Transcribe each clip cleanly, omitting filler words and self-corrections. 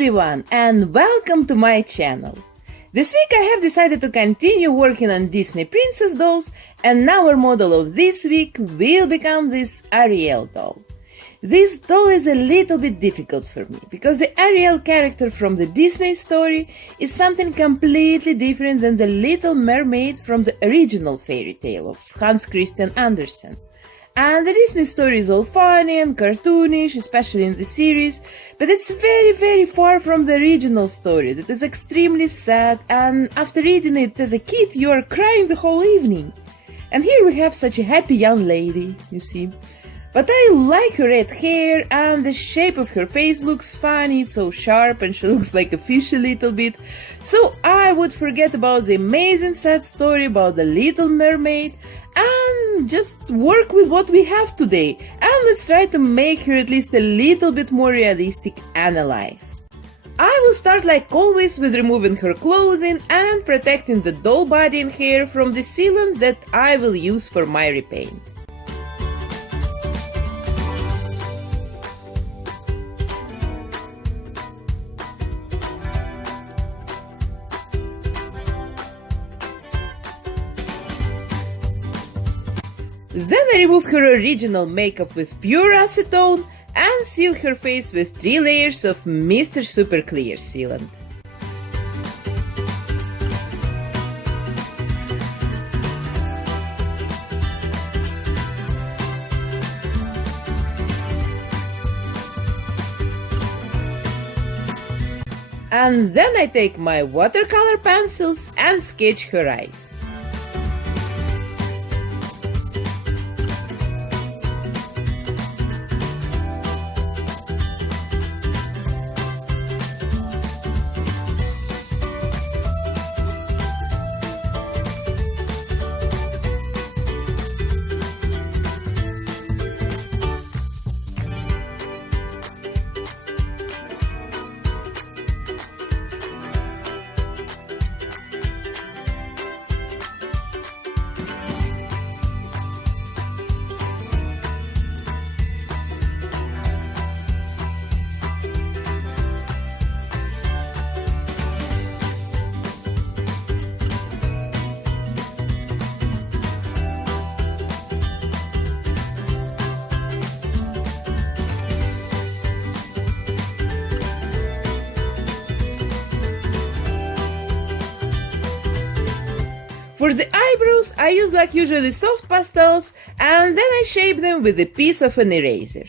everyone, and welcome to my channel. This week I have decided to continue working on Disney princess dolls, and our model of this week will become this Ariel doll. This doll is a little bit difficult for me, because the Ariel character from the Disney story is something completely different than the Little Mermaid from the original fairy tale of Hans Christian Andersen. And the Disney story is all funny and cartoonish, especially in the series, but it's very far from the original story that is extremely sad, and after reading it as a kid you are crying the whole evening. And here we have such a happy young lady, you see. But I like her red hair, and the shape of her face looks funny, it's so sharp and she looks like a fish a little bit. So I would forget about the amazing sad story about the Little Mermaid and just work with what we have today, and let's try to make her at least a little bit more realistic and alive. I will start like always with removing her clothing and protecting the doll body and hair from the sealant that I will use for my repaint. Then I remove her original makeup with pure acetone and seal her face with 3 layers of Mr. Super Clear sealant. And then I take my watercolor pencils and sketch her eyes. For the eyebrows, I use like usually soft pastels, and then I shape them with a piece of an eraser.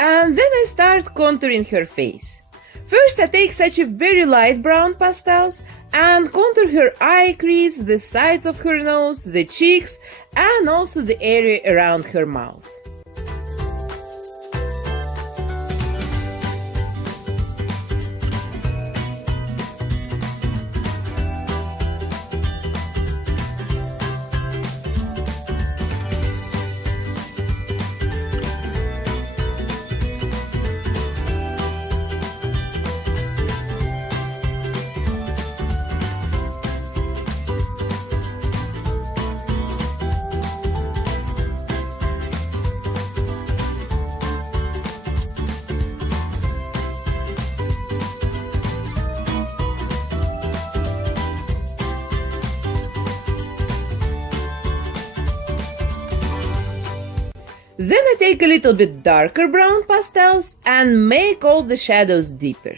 And then I start contouring her face. First I take such a very light brown pastels and contour her eye crease, the sides of her nose, the cheeks, and also the area around her mouth. Then I take a little bit darker brown pastels and make all the shadows deeper.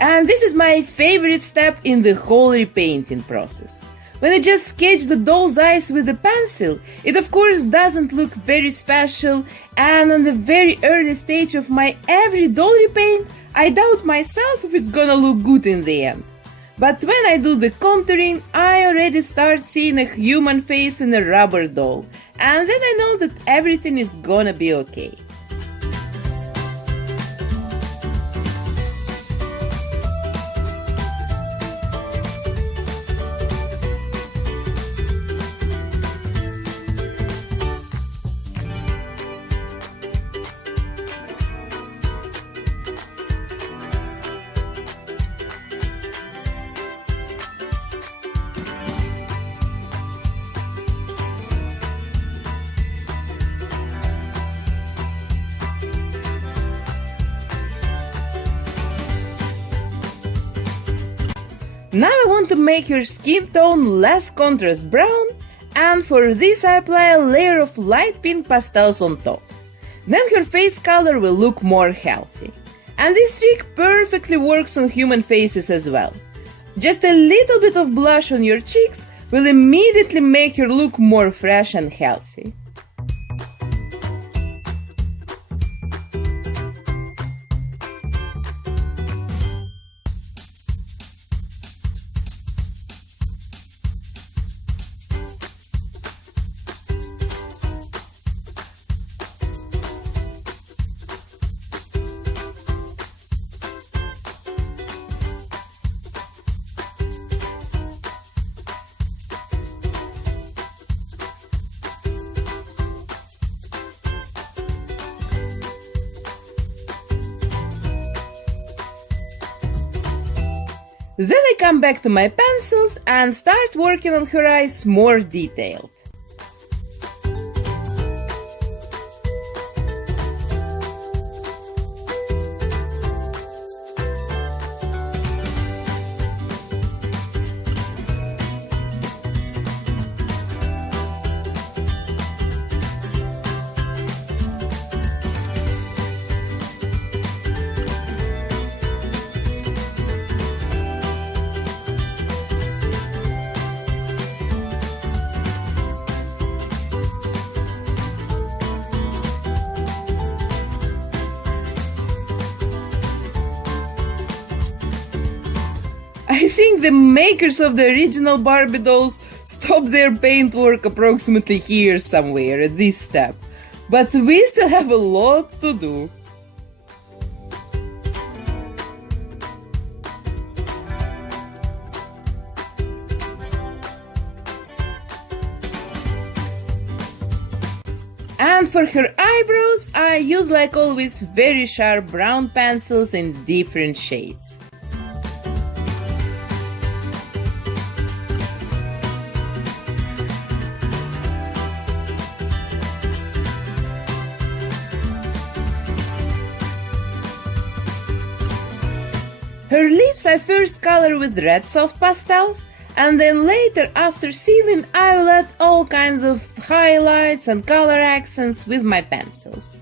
And this is my favorite step in the whole repainting process. When I just sketch the doll's eyes with a pencil, it of course doesn't look very special, and on the very early stage of my every doll repaint, I doubt myself if it's gonna look good in the end. But when I do the contouring, I already start seeing a human face in a rubber doll, and then I know that everything is gonna be okay. Now I want to make her skin tone less contrast brown, and for this I apply a layer of light pink pastels on top. Then her face color will look more healthy. And this trick perfectly works on human faces as well. Just a little bit of blush on your cheeks will immediately make her look more fresh and healthy. Then I come back to my pencils and start working on her eyes more detailed. I think the makers of the original Barbie dolls stopped their paint work approximately here somewhere at this step, but we still have a lot to do. And for her eyebrows, I use, like always, very sharp brown pencils in different shades. Her lips I first color with red soft pastels, and then later, after sealing, I will add all kinds of highlights and color accents with my pencils.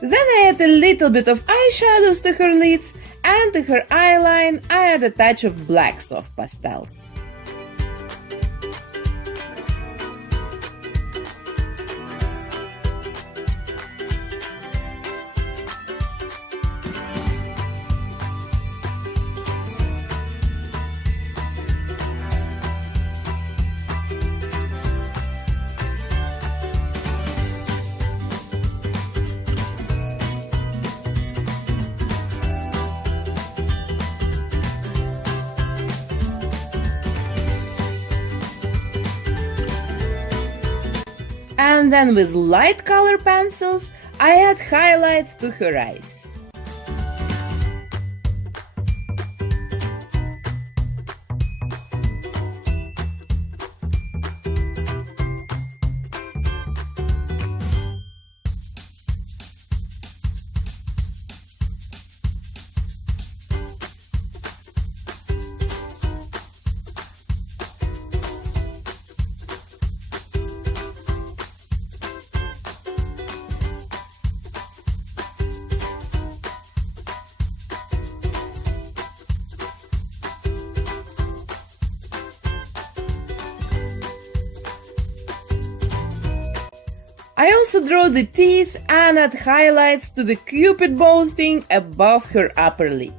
Then I add a little bit of eyeshadows to her lids, and to her eyeline I add a touch of black soft pastels. And then with light color pencils, I add highlights to her eyes. I also draw the teeth and add highlights to the cupid bow thing above her upper lip.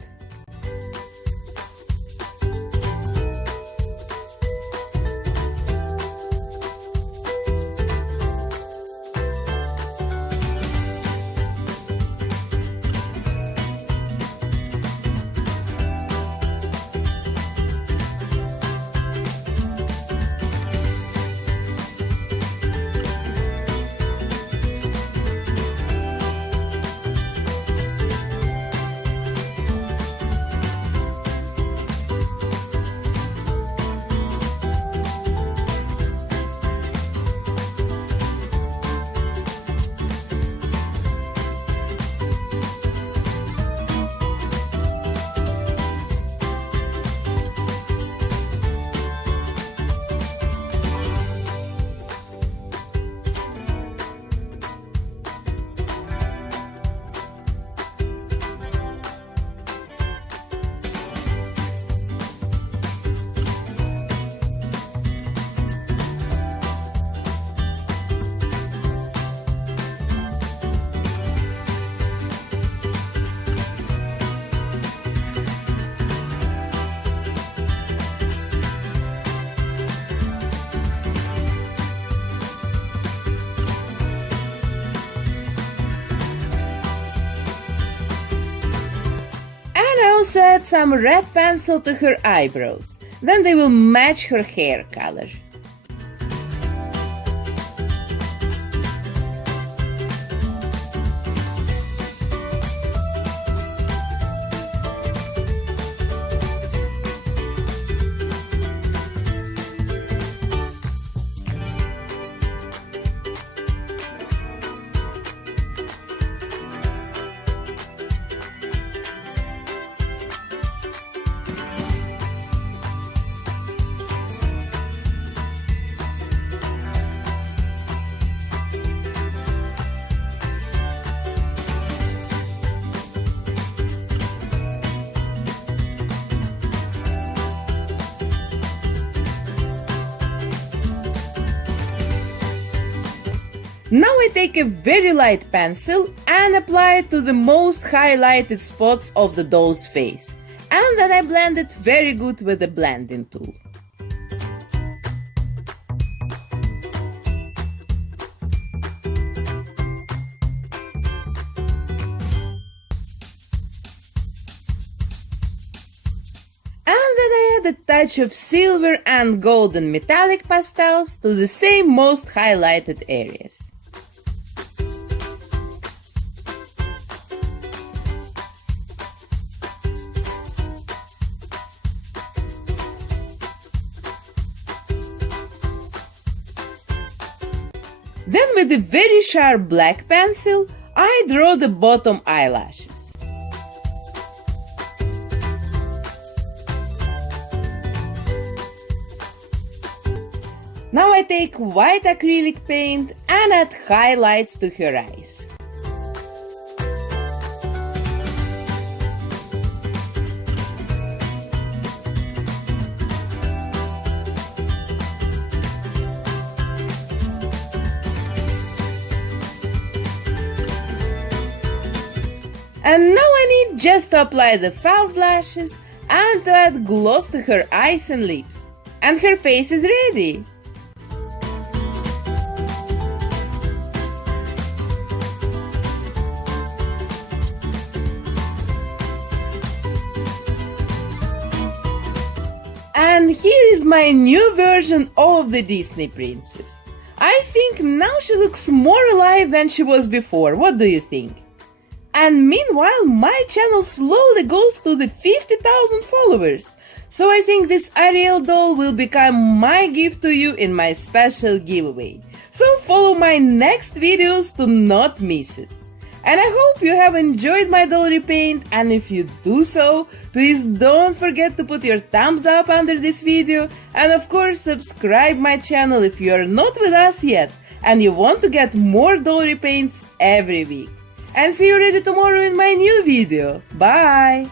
Also add some red pencil to her eyebrows, then they will match her hair color. Now I take a very light pencil and apply it to the most highlighted spots of the doll's face, and then I blend it very good with the blending tool. And then I add a touch of silver and golden metallic pastels to the same most highlighted areas. Then with a very sharp black pencil, I draw the bottom eyelashes. Now I take white acrylic paint and add highlights to her eyes. And now I need just to apply the false lashes and to add gloss to her eyes and lips. And her face is ready! And here is my new version of the Disney princess. I think now she looks more alive than she was before. What do you think? And meanwhile, my channel slowly goes to the 50,000 followers. So I think this Ariel doll will become my gift to you in my special giveaway. So follow my next videos to not miss it. And I hope you have enjoyed my doll repaint, and if you do so, please don't forget to put your thumbs up under this video, and of course subscribe my channel if you are not with us yet and you want to get more doll repaints every week. And see you already tomorrow in my new video. Bye!